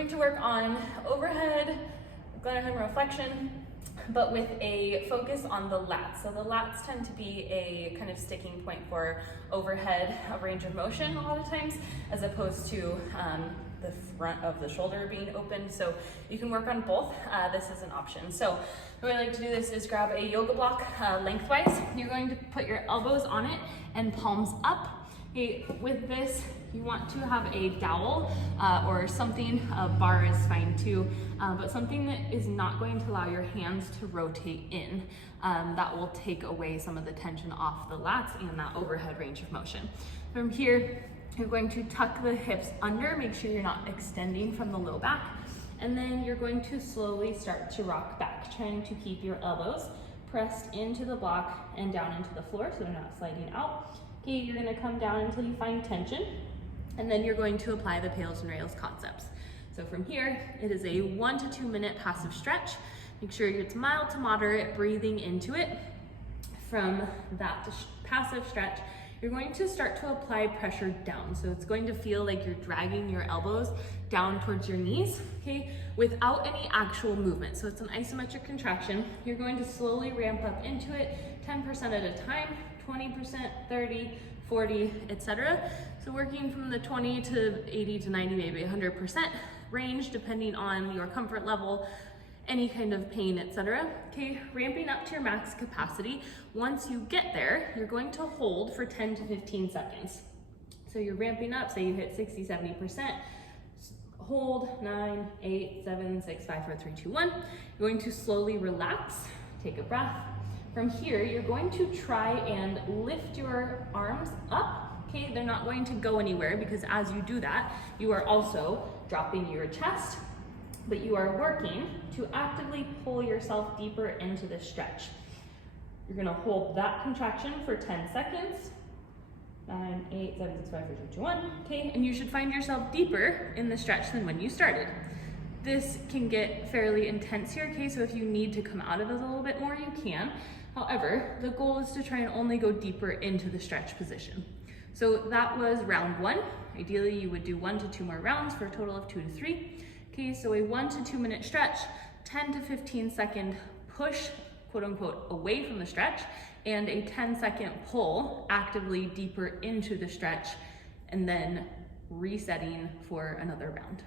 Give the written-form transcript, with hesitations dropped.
going to work on overhead, glenoid humeral flexion, but with a focus on the lats. So the lats tend to be a kind of sticking point for overhead range of motion a lot of times, as opposed to the front of the shoulder being open. So you can work on both. This is an option. So the way I like to do this is grab a yoga block lengthwise. You're going to put your elbows on it and palms up. Okay, with this, you want to have a dowel or something, a bar is fine too, but something that is not going to allow your hands to rotate in. That will take away some of the tension off the lats and that overhead range of motion. From here, you're going to tuck the hips under, make sure you're not extending from the low back, and then you're going to slowly start to rock back, trying to keep your elbows pressed into the block and down into the floor so they're not sliding out. Okay, you're gonna come down until you find tension, and then you're going to apply the Pails and Rails concepts. So from here, it is a 1 to 2 minute passive stretch. Make sure it's mild to moderate, breathing into it. From that passive stretch, you're going to start to apply pressure down. So it's going to feel like you're dragging your elbows down towards your knees, okay, without any actual movement. So it's an isometric contraction. You're going to slowly ramp up into it, 10% at a time, 20%, 30, 40, etc. So working from the 20 to 80 to 90, maybe 100% range, depending on your comfort level, any kind of pain, etc. Okay, ramping up to your max capacity. Once you get there, you're going to hold for 10 to 15 seconds. So you're ramping up, say you hit 60, 70%, hold, 9, 8, 7, 6, 5, 4, 3, 2, 1. You're going to slowly relax, take a breath. From here, you're going to try and lift your arms up. Okay, they're not going to go anywhere because as you do that, you are also dropping your chest, but you are working to actively pull yourself deeper into the stretch. You're gonna hold that contraction for 10 seconds. 9, 8, 7, 6, 5, 4, 3, 2, 1. Okay, and you should find yourself deeper in the stretch than when you started. This can get fairly intense here, okay? So if you need to come out of it a little bit more, you can. However, the goal is to try and only go deeper into the stretch position. So that was round 1. Ideally, you would do 1 to 2 more rounds for a total of 2 to 3. Okay, so a 1 to 2 minute stretch, 10 to 15 second push, quote unquote, away from the stretch, and a 10-second pull actively deeper into the stretch, and then resetting for another round.